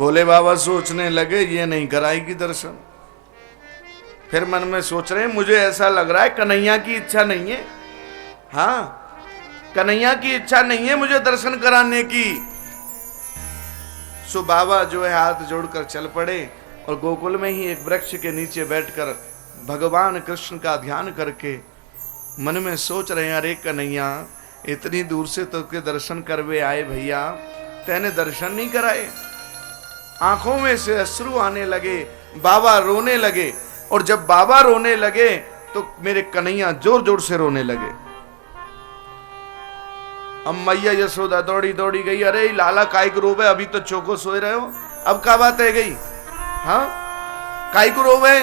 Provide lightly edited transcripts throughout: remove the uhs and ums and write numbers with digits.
भोले बाबा सोचने लगे ये नहीं कराएगी दर्शन। फिर मन में सोच रहे हैं मुझे ऐसा लग रहा है कन्हैया की इच्छा नहीं है। हाँ, कन्हैया की इच्छा नहीं है मुझे दर्शन कराने की। सो बाबा जो है हाथ जोड़कर चल पड़े और गोकुल में ही एक वृक्ष के नीचे बैठकर भगवान कृष्ण का ध्यान करके मन में सोच रहे हैं, अरे कन्हैया इतनी दूर से तो के दर्शन करवे आए भैया, तेने दर्शन नहीं कराए। आंखों में से अश्रु आने लगे, बाबा रोने लगे। और जब बाबा रोने लगे तो मेरे कन्हैया जोर जोर से रोने लगे। अब मैया यशोदा दौड़ी दौड़ी गई, अरे लाला काय को रोवे, अभी तो चौको सोए रहे हो, अब क्या बात है गई। हाँ, काय को रोवे।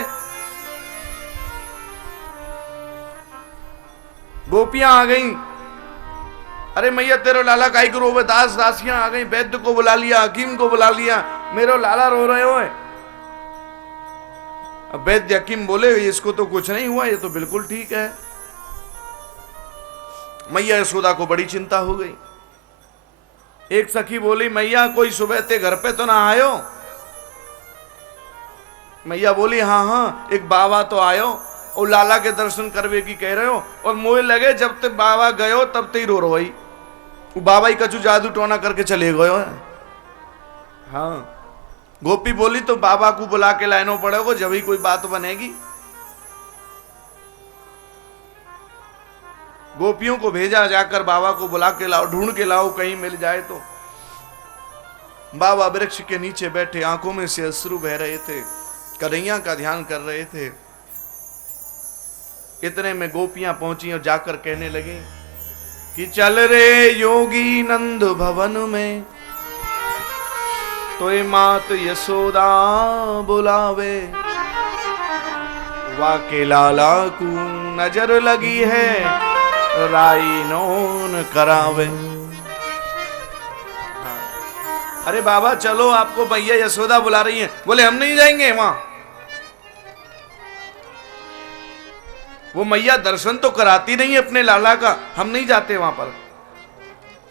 गोपियां आ गई, अरे मैया तेरो लाला काय को रोवे। दास दासियां आ गई, वैद्य को बुला लिया, हकीम को बुला लिया, मेरो लाला रो रहे हो। अब वैद्य हकीम बोले इसको तो कुछ नहीं हुआ, ये तो बिल्कुल ठीक है। मैया यशोदा को बड़ी चिंता हो गई। एक सखी बोली, मैया कोई सुबह ते घर पे तो ना आयो। मैया बोली, हाँ हाँ एक बाबा तो आयो और लाला के दर्शन करवे की कह रहे हो। और मोह लगे जब तक बाबा गयो तब तक रो रही। बाबा ही कछु जादू टोना करके चले गयो है। हाँ, गोपी बोली तो बाबा को बुला के लाइनों पड़ेगो जब ही कोई बात बनेगी। गोपियों को भेजा, जाकर बाबा को बुला के लाओ, ढूंढ के लाओ कहीं मिल जाए तो। बाबा वृक्ष के नीचे बैठे, आंखों में से अश्रु बह रहे थे, कन्हैया का ध्यान कर रहे थे। इतने में गोपियां पहुंची और जाकर कहने लगी कि चल रे योगी नंद भवन में, तो मात यशोदा बुलावे, वाके लाला को नजर लगी है, राई नोन करावे। अरे बाबा चलो, आपको भैया यशोदा बुला रही है। बोले हम नहीं जाएंगे वहां। वो मैया दर्शन तो कराती नहीं अपने लाला का, हम नहीं जाते वहां पर।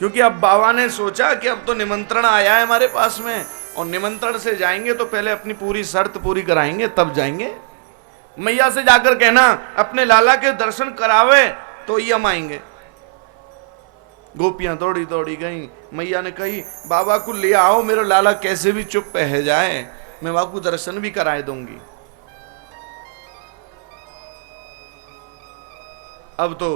क्योंकि अब बाबा ने सोचा कि अब तो निमंत्रण आया है हमारे पास में, और निमंत्रण से जाएंगे तो पहले अपनी पूरी शर्त पूरी कराएंगे तब जाएंगे। मैया से जाकर कहना अपने लाला के दर्शन करावे तो ही हम आएंगे। गोपियां दौड़ी दौड़ी गई। मैया ने कही बाबा को ले आओ, मेरा लाला कैसे भी चुप रह जाए, मैं बाबा को दर्शन भी कराए दूंगी। अब तो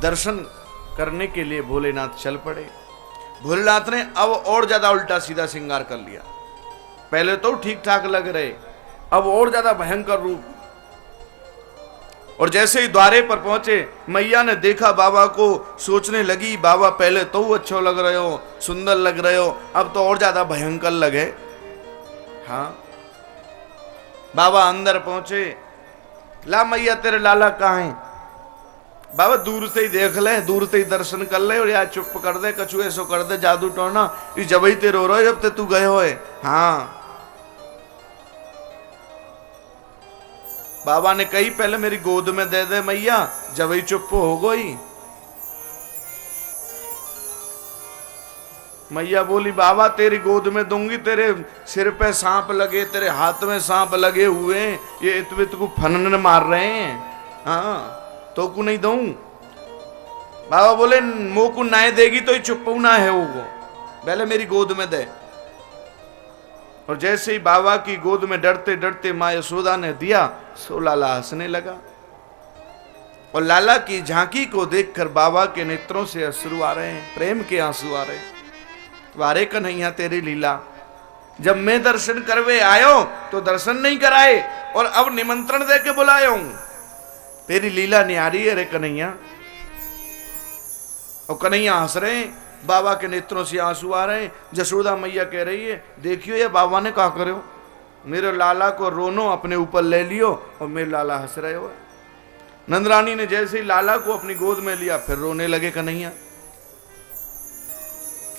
दर्शन करने के लिए भोलेनाथ चल पड़े। भोलेनाथ ने अब और ज्यादा उल्टा सीधा श्रृंगार कर लिया। पहले तो ठीक ठाक लग रहे, अब और ज्यादा भयंकर रूप। और जैसे ही द्वारे पर पहुंचे, मैया ने देखा बाबा को, सोचने लगी बाबा पहले तो अच्छे लग रहे हो, सुंदर लग रहे हो, अब तो और ज्यादा भयंकर लगे। हाँ, बाबा अंदर पहुंचे, ला मैया तेरे लाला कहाँ है। बाबा दूर से ही देख ले, दूर से ही दर्शन कर ले, और यार चुप कर दे, कछु ऐसो कर दे जादू टोना, जब ही ते रो रहे जब ते तू गए होए। हाँ, बाबा ने कही पहले मेरी गोद में दे दे मैया, जब ही चुप हो गई। मैया बोली बाबा तेरी गोद में दूंगी, तेरे सिर पे सांप लगे, तेरे हाथ में सांप लगे हुए, ये इतवित को फनन मार रहे हैं। हाँ, तो को नहीं दूं। बाबा बोले मुंह को नाय देगी तो ही चुप ना है वो, पहले मेरी गोद में दे। और जैसे ही बाबा की गोद में डरते डरते माँ यशोदा ने दिया, सो लाला हंसने लगा। और लाला की झांकी को देखकर बाबा के नेत्रों से अश्रु आ रहे हैं, प्रेम के आंसू आ रहे हैं। वारे कन्हैया तेरी लीला, जब मैं दर्शन करवे आयो तो दर्शन नहीं कराए, और अब निमंत्रण दे के बुलाया हूं, तेरी लीला न्यारी है रे कन्हैया। और कन्हैया हंस रहे हैं, बाबा के नेत्रों से आंसू आ रहे हैं। जशोदा मैया कह रही है देखियो ये बाबा ने क्या करो, मेरे लाला को रोनो अपने ऊपर ले लियो, और मेरे लाला हंस रहे हो। नंदरानी ने जैसे ही लाला को अपनी गोद में लिया, फिर रोने लगे कन्हैया।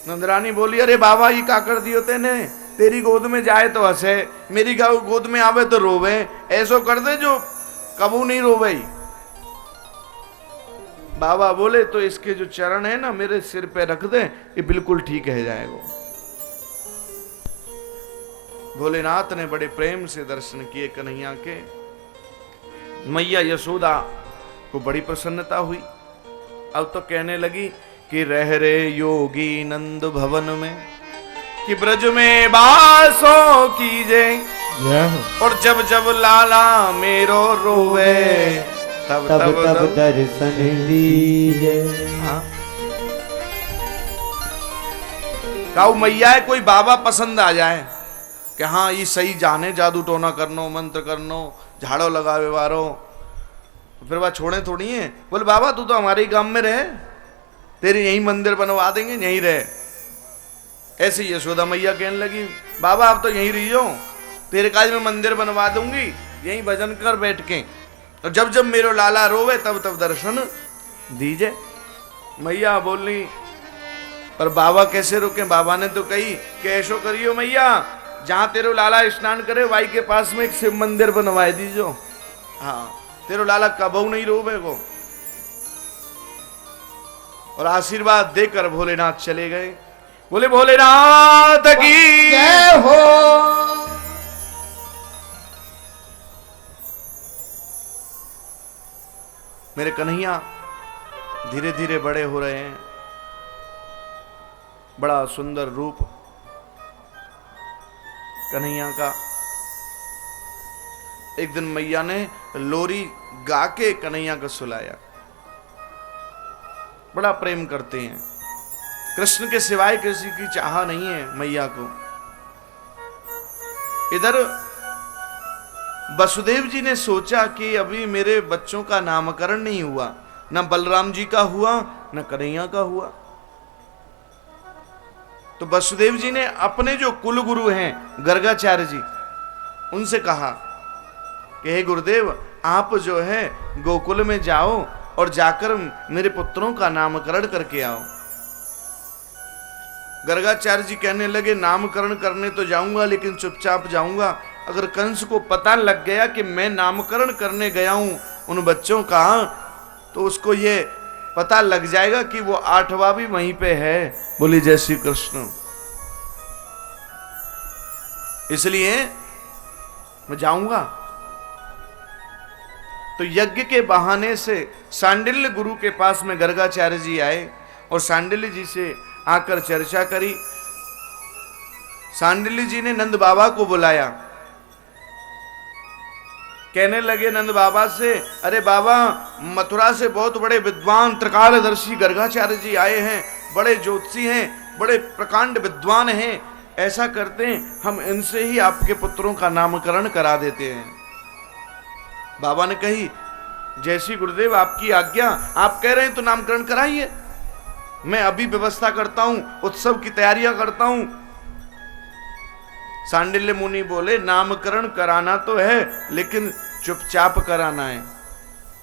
नंदरानी बोली अरे बाबा ये क्या कर दियो तेने, तेरी गोद में जाए तो हंसे, मेरी गोद में आवे तो रोवे, ऐसो कर दे जो कबू नहीं रोवे। बाबा बोले तो इसके जो चरण है ना मेरे सिर पे रख दे, ये बिल्कुल ठीक है जाएगा। भोलेनाथ ने बड़े प्रेम से दर्शन किए कन्हैया के। मैया यशोदा को बड़ी प्रसन्नता हुई। अब तो कहने लगी कि रह रे योगी नंद भवन में, कि ब्रज में बासों कीजे, और जब जब लाला मेरो रोवे तब तब दर्शन दीजे। काऊ मैया है कोई बाबा पसंद आ जाए कि हाँ ये सही जाने, जादू टोना करनो, मंत्र करनो, झाड़ो लगावे वारो, फिर वह छोड़े थोड़ी है। बोले बाबा तू तो हमारे ही गांव में रहे, तेरे यही मंदिर बनवा देंगे, यहीं रहे। ऐसे यशोदा मैया कहने लगी बाबा आप तो यहीं रहियो, तेरे काज में मंदिर बनवा दूंगी, यहीं भजन कर बैठ के, और जब जब मेरो लाला रोवे तब तब दर्शन दीजे। मैया बोली पर बाबा कैसे रुके? बाबा ने तो कही कि ऐसो करियो मैया, जहां तेरो लाला स्नान करे वाई के पास में एक शिव मंदिर बनवाए दीजो। हाँ तेरो लाला कबहू नहीं रोवे को। और आशीर्वाद देकर भोलेनाथ चले गए। बोले भोलेनाथ की जय हो। मेरे कन्हैया धीरे धीरे बड़े हो रहे हैं, बड़ा सुंदर रूप कन्हैया का। एक दिन मैया ने लोरी गा के कन्हैया को सुलाया। बड़ा प्रेम करते हैं कृष्ण के सिवाय, किसी की चाह नहीं है मैया को। इधर वसुदेव जी ने सोचा कि अभी मेरे बच्चों का नामकरण नहीं हुआ, न बलराम जी का हुआ न कन्हैया का हुआ। तो वसुदेव जी ने अपने जो कुल गुरु हैं गर्गाचार्य जी, उनसे कहा कि हे गुरुदेव आप जो है गोकुल में जाओ और जाकर मेरे पुत्रों का नामकरण करके आओ। गर्गाचार्य जी कहने लगे नामकरण करने तो जाऊंगा लेकिन चुपचाप जाऊंगा, अगर कंस को पता लग गया कि मैं नामकरण करने गया हूं उन बच्चों का, तो उसको ये पता लग जाएगा कि वो 8वां भी वहीं पे है। बोली जय श्री कृष्ण। इसलिए मैं जाऊंगा। तो यज्ञ के बहाने से सांडिल्य गुरु के पास में गर्गाचार्य जी आए और सांडिल्य जी से आकर चर्चा करी। सांडिल्य जी ने नंद बाबा को बुलाया। कहने लगे नंद बाबा से, अरे बाबा मथुरा से बहुत बड़े विद्वान त्रिकालदर्शी गर्गाचार्य जी आए हैं, बड़े ज्योतिषी हैं, बड़े प्रकांड विद्वान हैं, ऐसा करते हैं हम इनसे ही आपके पुत्रों का नामकरण करा देते हैं। बाबा ने कही जैसी गुरुदेव आपकी आज्ञा, आप कह रहे हैं तो नामकरण कराइए, मैं अभी व्यवस्था करता हूं, उत्सव की तैयारियां करता हूं। सांडिल्य मुनि बोले नामकरण कराना तो है लेकिन चुपचाप कराना है,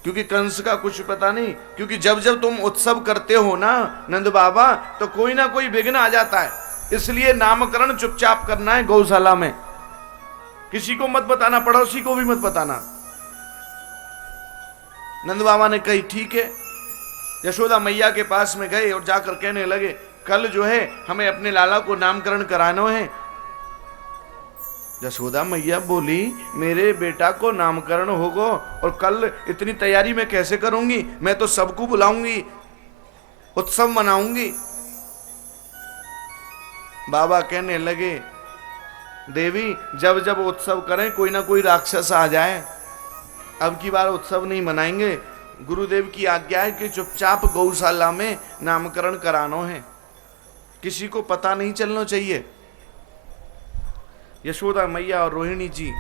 क्योंकि कंस का कुछ पता नहीं, क्योंकि जब जब तुम उत्सव करते हो ना नंद बाबा तो कोई ना कोई विघ्न आ जाता है, इसलिए नामकरण चुपचाप करना है गौशाला में, किसी को मत बताना, पड़ोसी को भी मत बताना। नंद बाबा ने कही ठीक है। यशोदा मैया के पास में गए और जाकर कहने लगे कल जो है हमें अपने लाला को नामकरण कराना है। यशोदा मैया बोली मेरे बेटा को नामकरण होगा और कल इतनी तैयारी मैं कैसे करूंगी, मैं तो सबको बुलाऊंगी, उत्सव मनाऊंगी। बाबा कहने लगे देवी जब जब उत्सव करें कोई ना कोई राक्षस आ जाए, अब की बार उत्सव नहीं मनाएंगे, गुरुदेव की आज्ञा है कि चुपचाप गौशाला में नामकरण कराना है, किसी को पता नहीं चलना चाहिए। यशोदा मैया और रोहिणी जी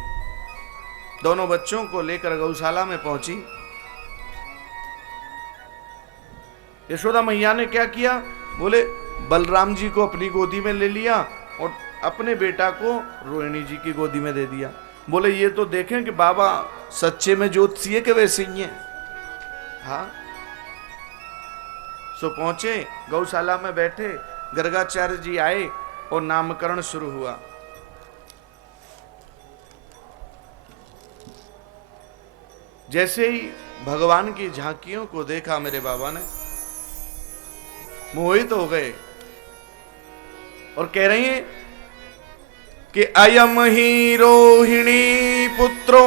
दोनों बच्चों को लेकर गौशाला में पहुंची। यशोदा मैया ने क्या किया, बोले बलराम जी को अपनी गोदी में ले लिया और अपने बेटा को रोहिणी जी की गोदी में दे दिया। बोले ये तो देखें कि बाबा सच्चे में ज्योतिषी है कि वैसे ही है। हाँ सो पहुंचे गौशाला में बैठे, गर्गाचार्य जी आए और नामकरण शुरू हुआ। जैसे ही भगवान की झांकियों को देखा मेरे बाबा ने, मोहित हो गए और कह रही हैं कि अयम ही रोहिणी पुत्रो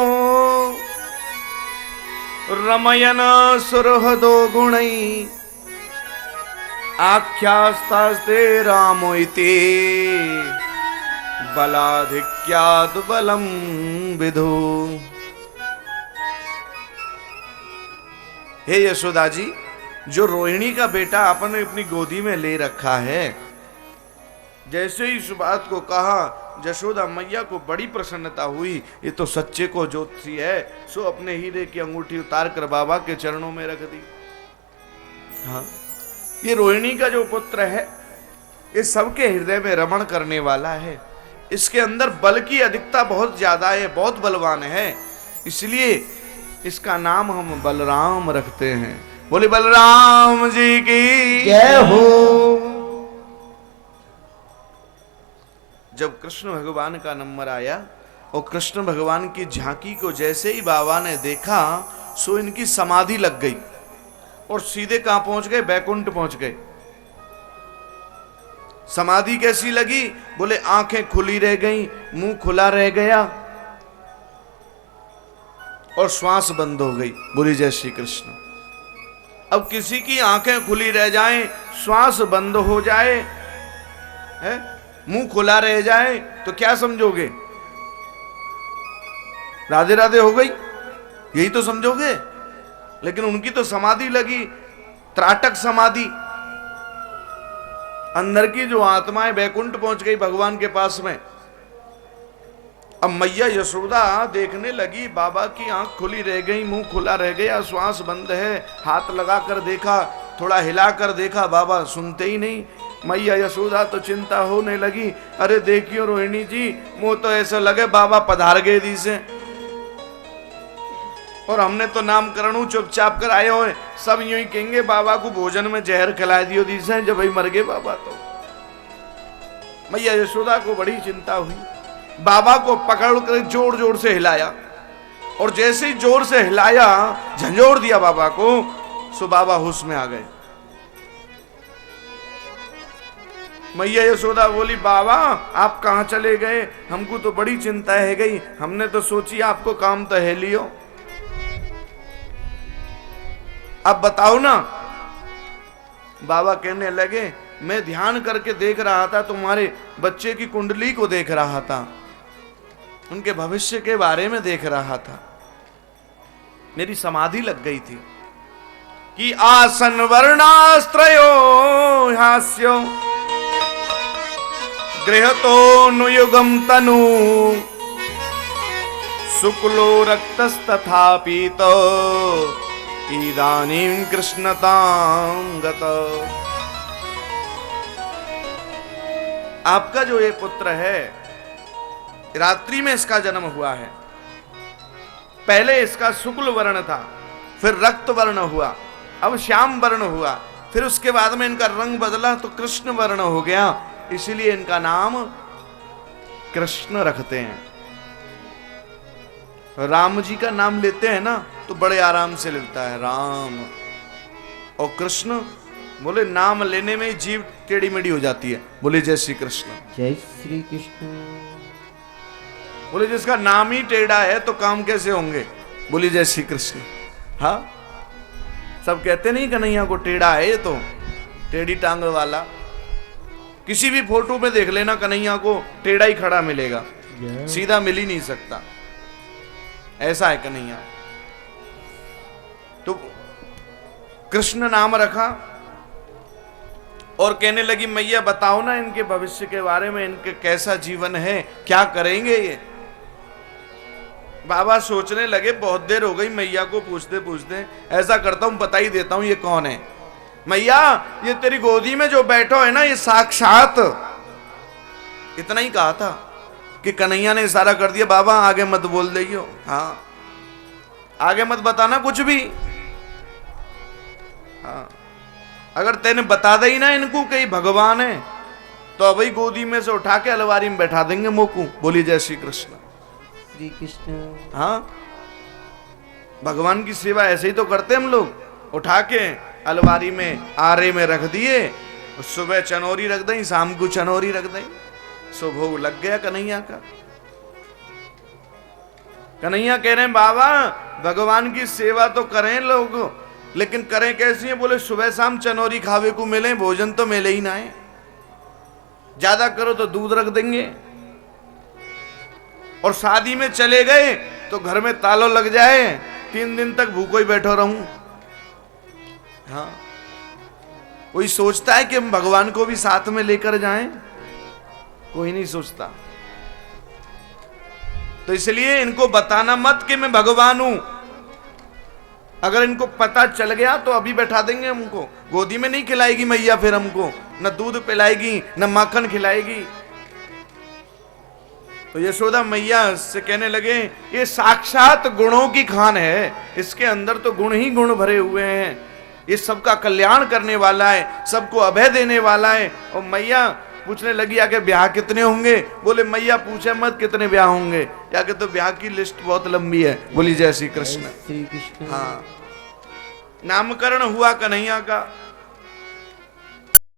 रमयन सुरहदो गुणई आख्यास्तास्ते रामो इति बलाधिक्याद बलम विधु। हे यशोदा जी, जो रोहिणी का बेटा आपने अपनी गोदी में ले रखा है, जैसे ही इस बात को कहा यशोदा मैया को बड़ी प्रसन्नता हुई। ये तो सच्चे को ज्योति है। सो अपने हीरे की अंगूठी उतार कर बाबा के चरणों में रख दी। हाँ, ये रोहिणी का जो पुत्र है, ये सबके हृदय में रमण करने वाला है। इसके अंदर बल की अधिकता बहुत ज्यादा है, बहुत बलवान है, इसलिए इसका नाम हम बलराम रखते हैं। बोले बलराम जी की जय हो। जब कृष्ण भगवान का नंबर आया और कृष्ण भगवान की झांकी को जैसे ही बाबा ने देखा, सो इनकी समाधि लग गई और सीधे कहां पहुंच गए? बैकुंठ पहुंच गए। समाधि कैसी लगी? बोले आंखें खुली रह गई, मुंह खुला रह गया और श्वास बंद हो गई। बोली जय श्री कृष्ण। अब किसी की आंखें खुली रह जाएं, श्वास बंद हो जाए, है, मुंह खुला रह जाए, तो क्या समझोगे? राधे राधे हो गई, यही तो समझोगे। लेकिन उनकी तो समाधि लगी, त्राटक समाधि। अंदर की जो आत्माएं बैकुंठ पहुंच गई भगवान के पास में। अब मैया यशोदा देखने लगी, बाबा की आंख खुली रह गई, मुंह खुला रह गया, श्वास बंद है। हाथ लगाकर देखा, थोड़ा हिलाकर देखा, बाबा सुनते ही नहीं। मैया यशोदा तो चिंता होने लगी। अरे देखियो रोहिणी जी, मुंह तो ऐसा लगे बाबा पधार गए दी से, और हमने तो नामकरण चुपचाप कर आए हो। सब यूं ही कहेंगे बाबा को भोजन में जहर खिला दियो दी से, जब भाई मर गए बाबा। तो मैया यशोदा को बड़ी चिंता हुई। बाबा को पकड़ कर जोर जोर से हिलाया, और जैसे ही जोर से हिलाया, झंझोर दिया बाबा को, सो बाबा होश में आ गए। मैया यशोदा बोली, बाबा आप कहां चले गए? हमको तो बड़ी चिंता है गई, हमने तो सोची आपको काम तो है लियो। अब बताओ ना। बाबा कहने लगे, मैं ध्यान करके देख रहा था, तुम्हारे बच्चे की कुंडली को देख रहा था, उनके भविष्य के बारे में देख रहा था। मेरी समाधि लग गई थी कि आसन वर्णास्त्रयो हास्यो गृहतो नुयुगम तनु शुक्लो रक्तस्तथा पीतो इदानीं कृष्णतां गत। आपका जो ये पुत्र है, रात्रि में इसका जन्म हुआ है। पहले इसका शुक्ल वर्ण था, फिर रक्त वर्ण हुआ, अब श्याम वर्ण हुआ, फिर उसके बाद में इनका रंग बदला तो कृष्ण वर्ण हो गया। इसीलिए इनका नाम कृष्ण रखते हैं। राम जी का नाम लेते हैं ना, तो बड़े आराम से लगता है राम। और कृष्ण, बोले नाम लेने में जीव टेढ़ी मेढ़ी हो जाती है। बोले जय श्री कृष्ण। जय श्री कृष्ण। बोले जिसका नाम ही टेढ़ा है तो काम कैसे होंगे? बोले जय श्री कृष्ण। हाँ, सब कहते नहीं कन्हैया को टेढ़ा है, ये तो टेढ़ी टांग वाला। किसी भी फोटो में देख लेना, कन्हैया को टेढ़ा ही खड़ा मिलेगा, सीधा मिल ही नहीं सकता। ऐसा है कन्हैया। तो कृष्ण नाम रखा और कहने लगी, मैया बताओ ना इनके भविष्य के बारे में, इनके कैसा जीवन है, क्या करेंगे ये? बाबा सोचने लगे, बहुत देर हो गई मैया को पूछते पूछते। ऐसा करता हूं, बता ही देता हूं ये कौन है। मैया, ये तेरी गोदी में जो बैठो है ना, ये साक्षात, इतना ही कहा था कि कन्हैया ने इशारा कर दिया, बाबा आगे मत बोल दियो। हाँ, आगे मत बताना कुछ भी। हाँ, अगर तेने बता दे ना इनको कि भगवान है, तो अभी गोदी में से उठा के अलवारी में बैठा देंगे मोकू। बोली जय श्री कृष्ण। श्री कृष्ण। हाँ, भगवान की सेवा ऐसे ही तो करते हम लोग। उठा के अलमारी में आरे में रख दिए, सुबह चनौरी रख दी, शाम को चनौरी रख दी, सुबह लग गया कन्हैया का। कन्हैया कह रहे हैं बाबा भगवान की सेवा तो करें लोग, लेकिन करें कैसी है? बोले सुबह शाम चनौरी खावे को मिले, भोजन तो मिले ही ना है। ज्यादा करो तो दूध रख देंगे, और शादी में चले गए तो घर में तालो लग जाए, 3 दिन तक भूखो ही बैठो रहूं। हाँ, कोई सोचता है कि हम भगवान को भी साथ में लेकर जाएं? कोई नहीं सोचता। तो इसलिए इनको बताना मत कि मैं भगवान हूं। अगर इनको पता चल गया तो अभी बैठा देंगे हमको, गोदी में नहीं खिलाएगी मैया, फिर हमको न दूध पिलाएगी न माखन खिलाएगी। तो यशोदा मैया से कहने लगे ये साक्षात गुणों की खान है, इसके अंदर तो गुण ही गुण भरे हुए हैं, ये सबका कल्याण करने वाला है, सबको अभय देने वाला है। और मैया पूछने लगी आके ब्याह कितने होंगे? बोले मैया पूछे मत कितने ब्याह होंगे, जाके तो ब्याह की लिस्ट बहुत लंबी है। बोली जय श्री कृष्ण। श्री कृष्ण। हाँ, नामकरण हुआ कन्हैया का।